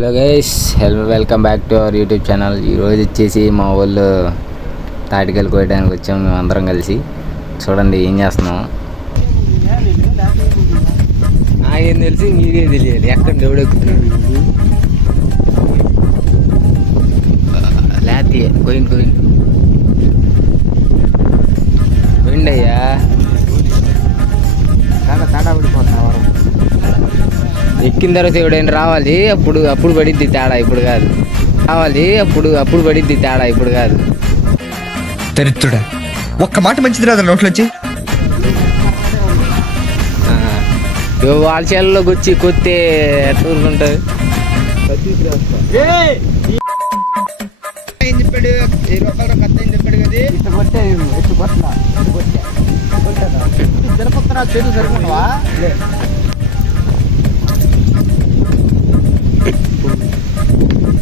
Hello guys, welcome back to our YouTube channel. ఈరోజు వచ్చేసి మా వాళ్ళు తాటికలు కోయడానికి వచ్చాము మేము అందరం కలిసి. చూడండి ఏం చేస్తున్నాం. నాకేం తెలిసి మీదే తెలియాలి. ఎక్కడ ఎవడెక్కుతున్నాడు లేతే పోయిండయ్యా. తేడా పడిపోతున్నా వరం ఎక్కిన తర్వాత ఎవడైనా రావాలి, అప్పుడు పడిద్ది తేడా, ఇప్పుడు కాదు. రావాలి అప్పుడు పడిద్ది తేడా, ఇప్పుడు కాదు. దరిద్రుడా, ఒక్క మాట మంచిది రాదు నోట్లోంచి. వాళ్ళ చేలలోకి వచ్చి కొత్తే ఎట్లుంటుంది.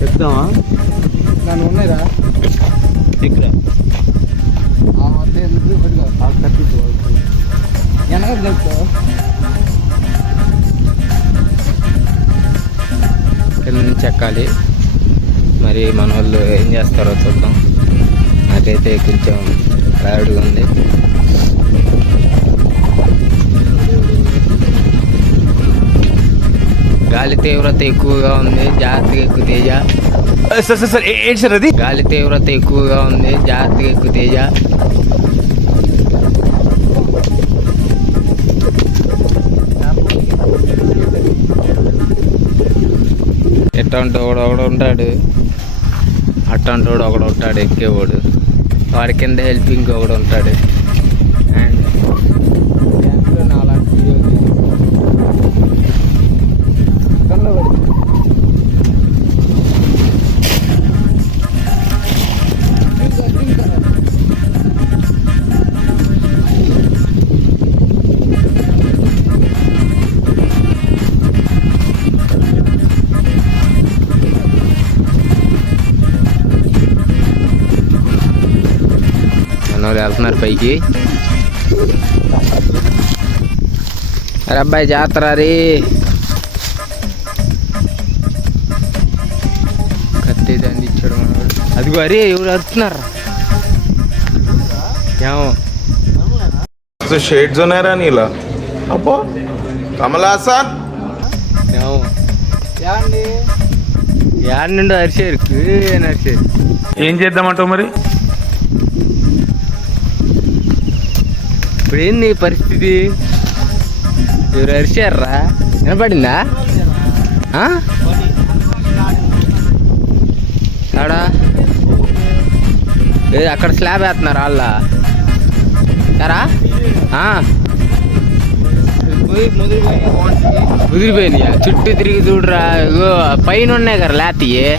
చెప్తావా నన్ను ఉన్నాయిరా ఎక్కరా వెనక చెప్తావు కింద నుంచి ఎక్కాలి. మరి మన వాళ్ళు ఏం చేస్తారో చూద్దాం. నాకైతే కొంచెం టైర్డ్గా ఉంది. గాలి తీవ్రత ఎక్కువగా ఉంది, జాగ్రత్తగా ఎక్కువ తేజ. సార్ ఏంటి సార్ అది? గాలి తీవ్రత ఎక్కువగా ఉంది, జాగ్రత్తగా ఎక్కువ తేజ. ఎట్టంటూ ఒకడు ఉంటాడు, అట్టంటూ ఒకడు ఉంటాడు ఎక్కేవాడు. వాడి కింద హెల్పింగ్ ఒకడు ఉంటాడు. అండ్ నాలాంటి వెళ్తున్నారు పైకి. అరే అబ్బాయి జాతర రీ కత్తి దాన్ని ఇచ్చాడు మనవాడు. అదిగో అరే ఎవరు అరుతున్నారు. ఏమో शेड जो नाही राणीला अप्पो कमला असा ఏమో యాడ్ నుండి అరిసేరు అరిసేరు. ఏం చేద్దామంటావు మరి? ఇప్పుడు ఏంది పరిస్థితి? ఎవరు అరిచారా? వినపడిందా? ఆడా అక్కడ స్లాబ్ వేస్తున్నారు వాళ్ళ సరా. ముదిరిపోయినాయా? చుట్టూ తిరిగి చూడరా. ఇగో పైన ఉన్నాయి కదా లేతయ్యే.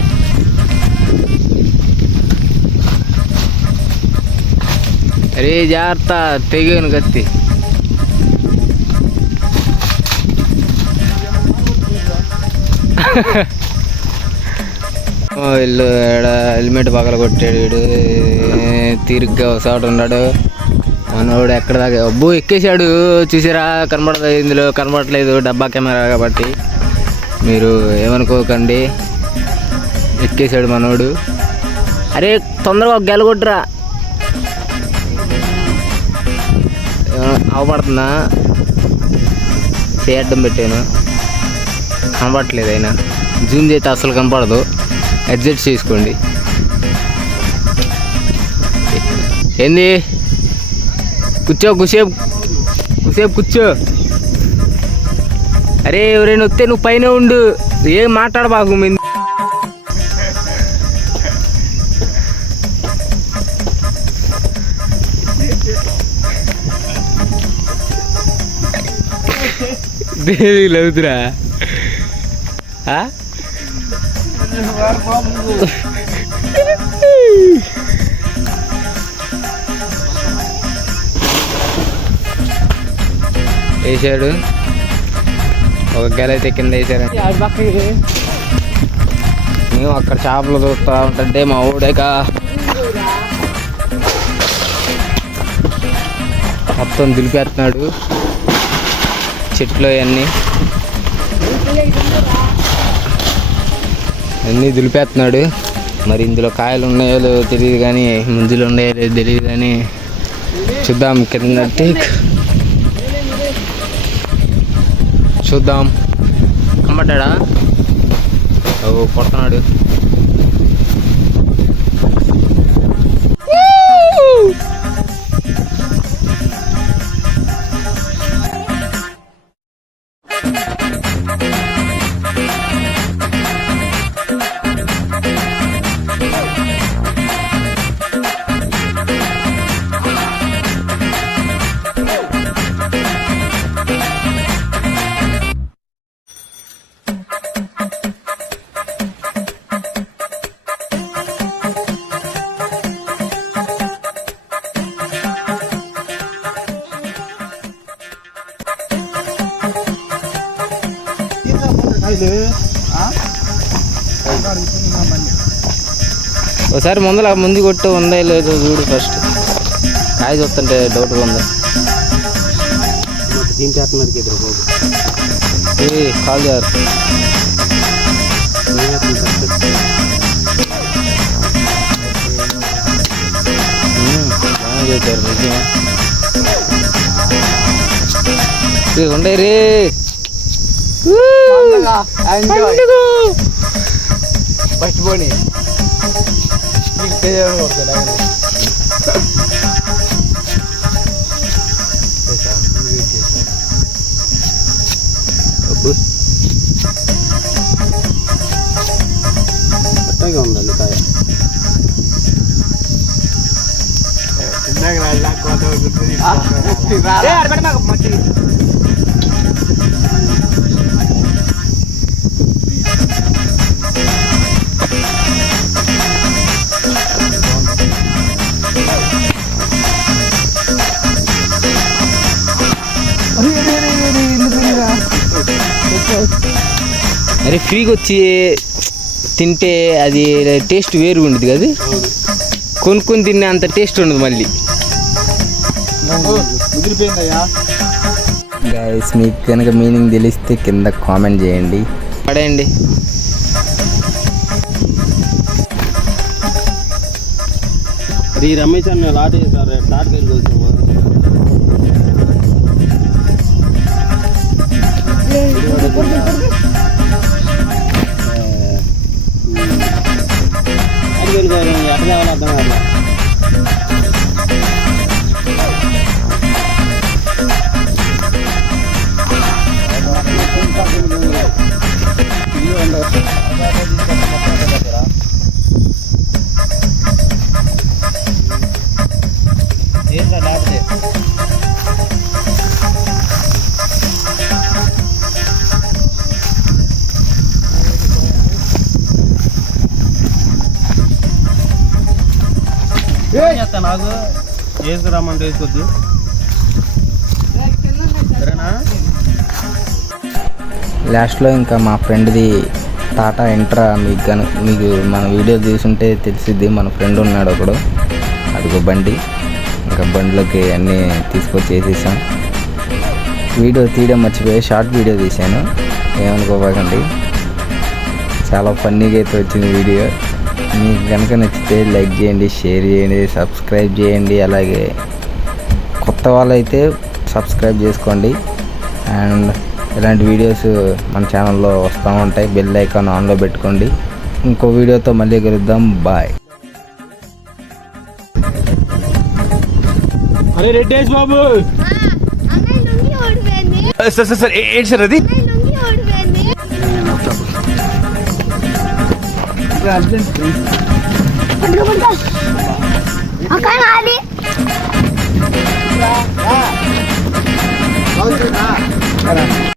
అరే జాగ్రత్త, తెగాను కత్తి. వీళ్ళు హెల్మెట్ పగల కొట్టాడు వీడు. తీరిగ్గా ఒకసారి ఉన్నాడు మనోడు. ఎక్కడ దాకా అబ్బో ఎక్కేసాడు. చూసారా? కనబడదు, ఇందులో కనబడట్లేదు, డబ్బా కెమెరా కాబట్టి మీరు ఏమనుకోకండి. ఎక్కేసాడు మనోడు. అరే తొందరగా ఒక గెల కొట్టురా. అవపడుతుందా? చేయడం పెట్టాను, కనపడట్లేదు. అయినా జూమ్ చేస్తే అసలు కనపడదు. అడ్జస్ట్ చేసుకోండి. ఏంది? కుసేపు కూర్చో. అరే ఎవరైనా వస్తే నువ్వు పైన ఉండు, ఏం మాట్లాడబాకు. దేవి లవుతురా వేసాడు. ఒక గెల అయితే కింద వేసారు. మేము అక్కడ చేపలు చూస్తూ ఉంటుంటే మా ఊడేక మొత్తం దులిపేస్తున్నాడు చెట్లు అవన్నీ. అన్నీ దులిపేస్తున్నాడు. మరి ఇందులో కాయలు ఉన్నాయో లేదో తెలియదు, కానీ ముంజులు ఉన్నాయో లేదో తెలియదు, కానీ చూద్దాం. కింద చూద్దాం. కమ్మడ్డా ఓ కొడుతున్నాడు. ఒకసారి ముందు కొట్టు ఉందా లేదో చూడు ఫస్ట్. కాయ చూస్తుంటే డౌట్గా ఉంది. కాల్ చేయాలి. ఉండే రే పచ్చిపోని అట్టగా ఉండాలి కాయ. అరే ఫ్రీగా వచ్చి తింటే అది టేస్ట్ వేరు ఉండదు కదా. కొనుక్కొని తినే అంత టేస్ట్ ఉండదు మళ్ళీ. గైస్ మీకు కనుక మీనింగ్ తెలిస్తే కింద కామెంట్ చేయండి, పడేయండి. ఈ రమేష్ అన్న లాట్ సార్ లాట్కి వెళ్ళి వచ్చాము. ఎట్లా కావాలి అర్థం కాదు. నాకు వేసుకురామంటే వేసుకోద్దు సరేనా. లాస్ట్లో ఇంకా మా ఫ్రెండ్ది టాటా ఎంట్రా మీకు మన వీడియో తీసుంటే తెలిసిద్ది. మన ఫ్రెండ్ ఉన్నాడు ఒకడు, అదిగో బండి. ఇంకా బండిలోకి అన్నీ తీసుకొచ్చి వేసేసాం. వీడియో తీయడం మర్చిపోయి షార్ట్ వీడియో తీశాను, ఏమనుకోకండి. చాలా ఫన్నీగా అయితే వచ్చింది వీడియో. మీకు కనుక నచ్చితే లైక్ చేయండి, షేర్ చేయండి, సబ్స్క్రైబ్ చేయండి. అలాగే కొత్త వాళ్ళైతే సబ్స్క్రైబ్ చేసుకోండి. అండ్ ఇలాంటి వీడియోస్ మన ఛానల్లో వస్తూ ఉంటాయి. బెల్ ఐకాన్ ఆన్లో పెట్టుకోండి. ఇంకో వీడియోతో మళ్ళీ కలుద్దాం. బాయ్. అరే రెడ్డేష్ బాబు సార్ ఏంటి సార్ అది? అక్కడ